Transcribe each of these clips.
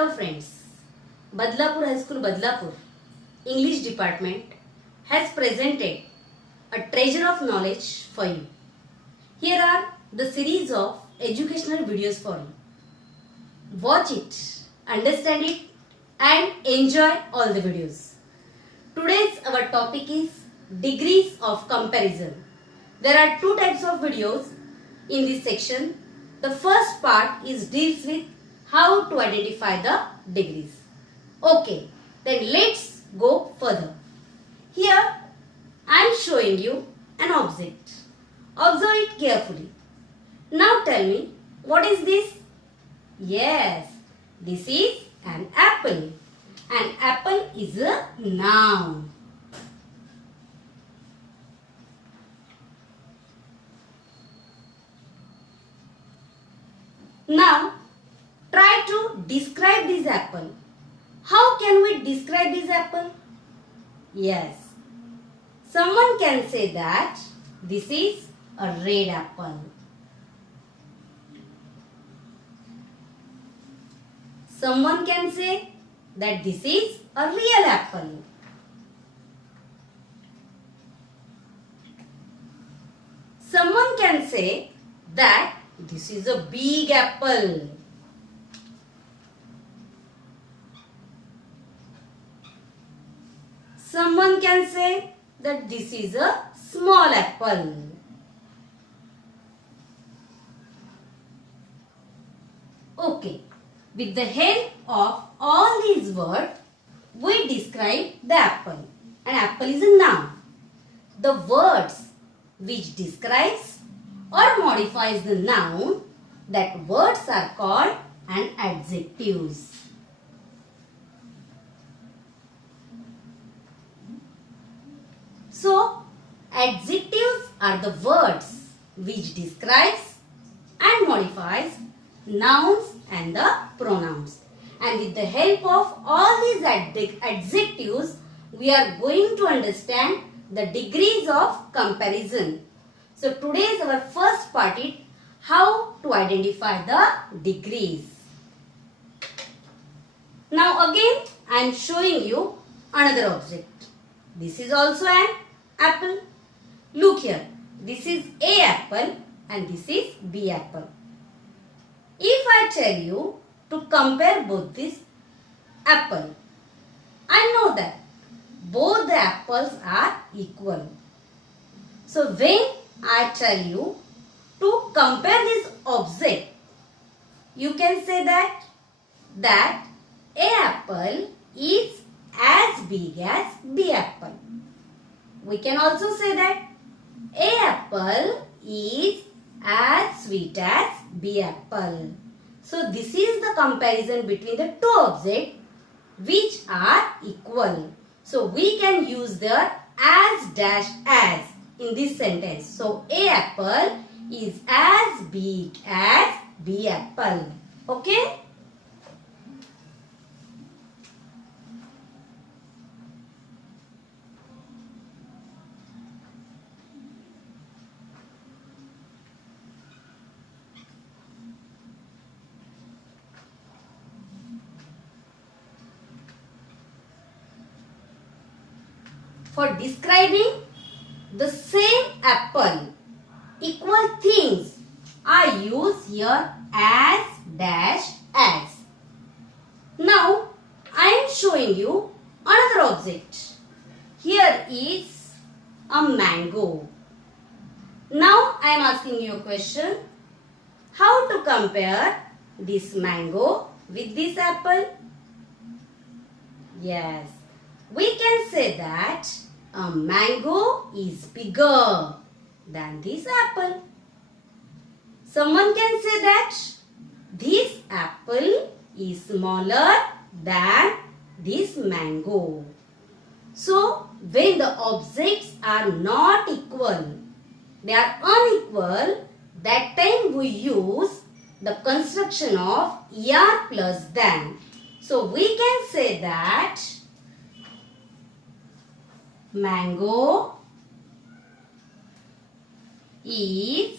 Hello friends, Badlapur High School Badlapur English Department has presented a treasure of knowledge for you. Here are the series of educational videos for you. Watch it, understand it and enjoy all the videos. Today's our topic is degrees of comparison. There are two types of videos in this section. The first part deals with how to identify the degrees. Okay, then let's go further. Here I am showing you an object. Observe it carefully. Now tell me, what is this? Yes, this is an apple. An apple is a noun. Now, try to describe this apple. How can we describe this apple? Yes, someone can say that this is a red apple. Someone can say that this is a real apple. Someone can say that this is a big apple. Someone can say that this is a small apple. Okay, with the help of all these words, we describe the apple. An apple is a noun. The words which describes or modifies the noun, that words are called an adjectives. So, adjectives are the words which describes and modifies nouns and the pronouns. And with the help of all these adjectives, we are going to understand the degrees of comparison. So today is our first part is how to identify the degrees. Now again I am showing you another object. This is also an apple. Look here. This is A apple and this is B apple. If I tell you to compare both this apple, I know that both the apples are equal. So when I tell you to compare this object, you can say that A apple is as big as B apple. We can also say that A apple is as sweet as B apple. So this is the comparison between the two objects which are equal. So we can use the as dash as in this sentence. So A apple is as big as B apple. Okay? For describing the same apple, equal things, I use here as dash as. Now, I am showing you another object. Here is a mango. Now, I am asking you a question. How to compare this mango with this apple? Yes, we can say that a mango is bigger than this apple. Someone can say that this apple is smaller than this mango. So, when the objects are not equal, they are unequal, that time we use the construction of er plus than. So, we can say that mango is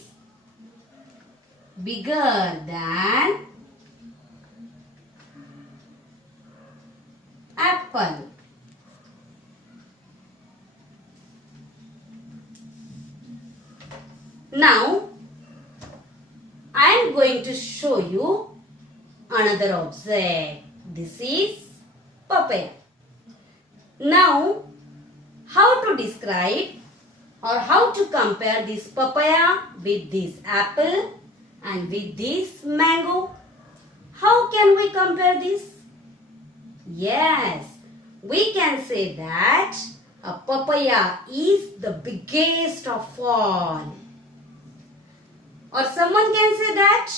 bigger than apple. Now, I am going to show you another object. This is papaya. Now, how to describe or how to compare this papaya with this apple and with this mango? How can we compare this? Yes, we can say that a papaya is the biggest of all. Or someone can say that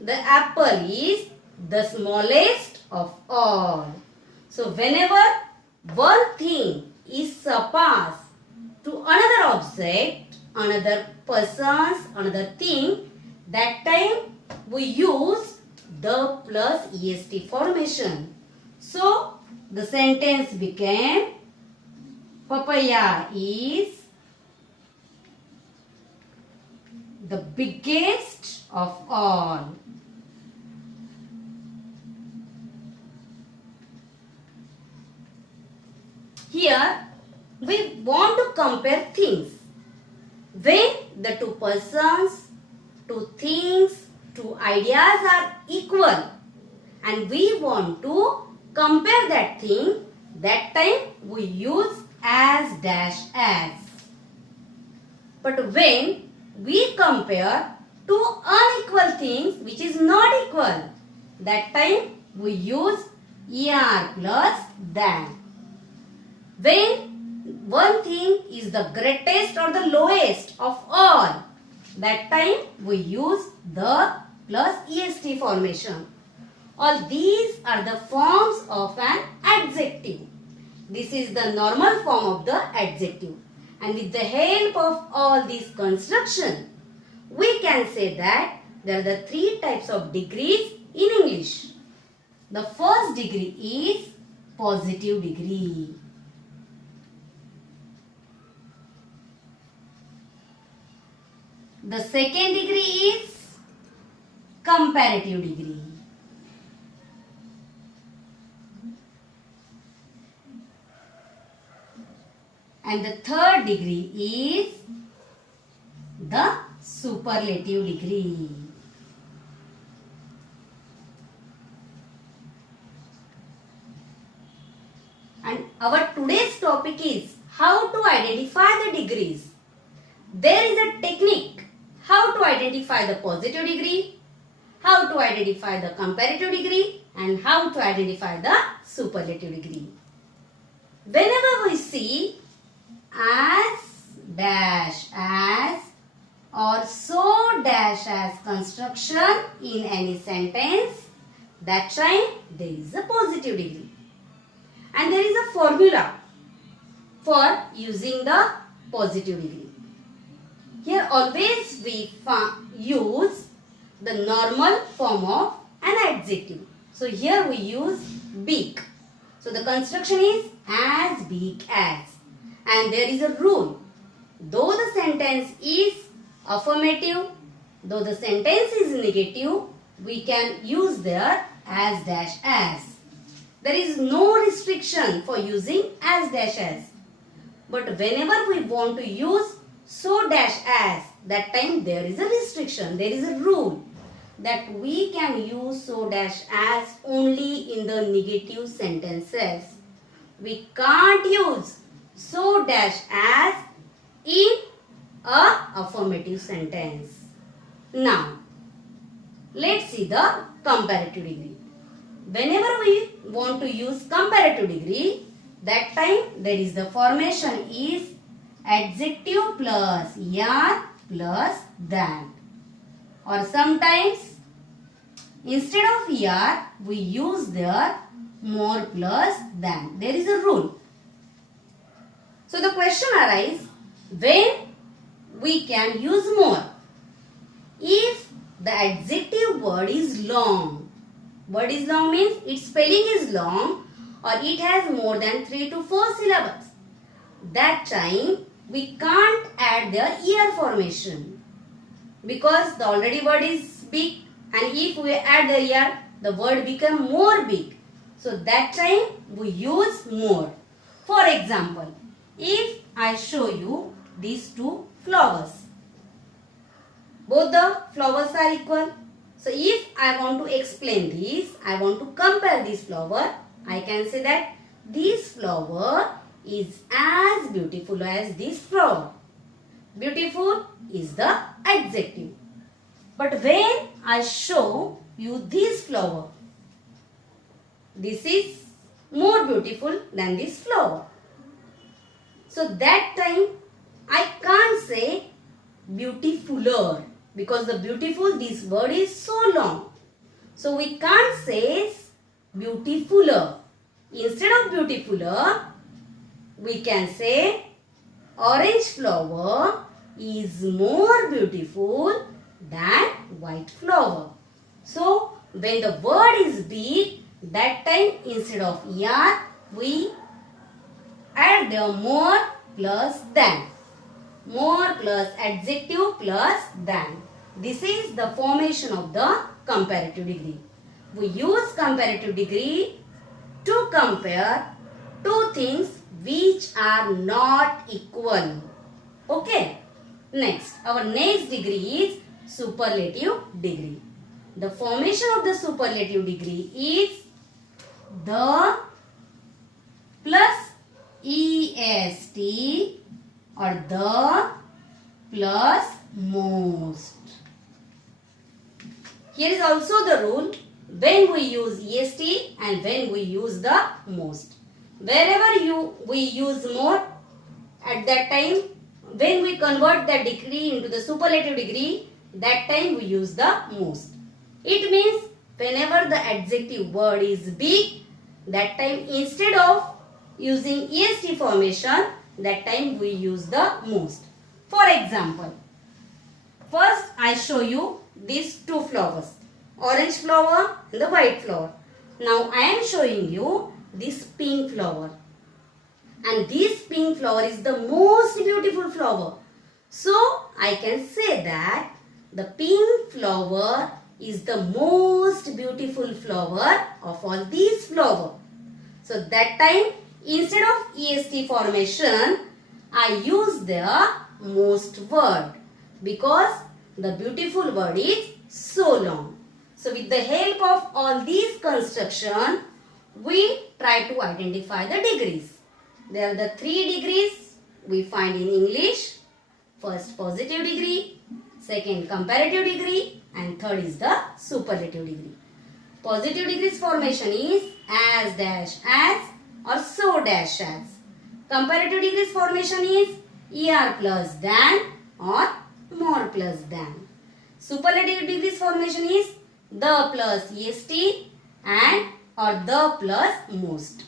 the apple is the smallest of all. So whenever one thing is surpassed to another object, another person's, another thing, that time we use the plus est formation. So the sentence became papaya is the biggest of all. Here we want to compare things. When the two persons, two things, two ideas are equal and we want to compare that thing, that time we use as dash as. But when we compare two unequal things which is not equal, that time we use er plus than. When one thing is the greatest or the lowest of all, that time we use the plus est formation. All these are the forms of an adjective. This is the normal form of the adjective. And with the help of all these construction, we can say that there are the three types of degrees in English. The first degree is positive degree. The second degree is comparative degree. And the third degree is the superlative degree. And our today's topic is how to identify the degrees. There is a technique how to identify the positive degree, how to identify the comparative degree, and how to identify the superlative degree. Whenever we see as dash as or so dash as construction in any sentence, that time there is a positive degree. And there is a formula for using the positive degree. Here always we use the normal form of an adjective. So here we use big. So the construction is as big as. And there is a rule. Though the sentence is affirmative, though the sentence is negative, we can use there as dash as. There is no restriction for using as dash as. But whenever we want to use so dash as, that time there is a restriction, there is a rule that we can use so dash as only in the negative sentences. We can't use so dash as in a affirmative sentence. Now, let's see the comparative degree. Whenever we want to use comparative degree, that time there is the formation is adjective plus er plus than. Or sometimes instead of er we use there more plus than. There is a rule. So the question arises, when we can use more? If the adjective word is long. Word is long means its spelling is long or it has more than 3 to 4 syllables. That time we can't add the er formation because the already word is big, and if we add the er, the word become more big. So that time we use more. For example, if I show you these two flowers, both the flowers are equal. So if I want to explain this, I want to compare this flower, I can say that this flower is as beautiful as this flower. Beautiful is the adjective. But when I show you this flower, this is more beautiful than this flower. So that time I can't say beautifuler, because the beautiful, this word is so long. So we can't say beautifuler. Instead of beautifuler, we can say orange flower is more beautiful than white flower. So when the word is big, that time instead of er, we add the more plus than. More plus adjective plus than. This is the formation of the comparative degree. We use comparative degree to compare two things which are not equal. Okay. Next, our next degree is superlative degree. The formation of the superlative degree is the plus est or the plus most. Here is also the rule when we use est and when we use the most. Wherever we use more, at that time when we convert that degree into the superlative degree, that time we use the most. It means whenever the adjective word is big, that time instead of using est formation, that time we use the most. For example, first I show you these two flowers, orange flower and the white flower. Now I am showing you this pink flower, and this pink flower is the most beautiful flower. So I can say that the pink flower is the most beautiful flower of all these flowers. So that time instead of est formation, I use the most word, because the beautiful word is so long. So with the help of all these construction, we try to identify the degrees. There are the 3 degrees we find in English. First, positive degree, second, comparative degree, and third is the superlative degree. Positive degrees formation is as dash as or so dash as. Comparative degrees formation is er plus than or more plus than. Superlative degrees formation is the plus est and or the plus most.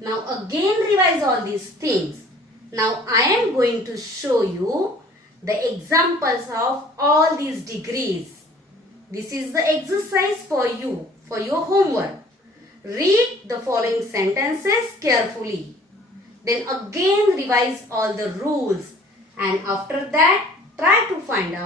Now again revise all these things. Now I am going to show you the examples of all these degrees. This is the exercise for you, for your homework. Read the following sentences carefully. Then again revise all the rules, and after that try to find out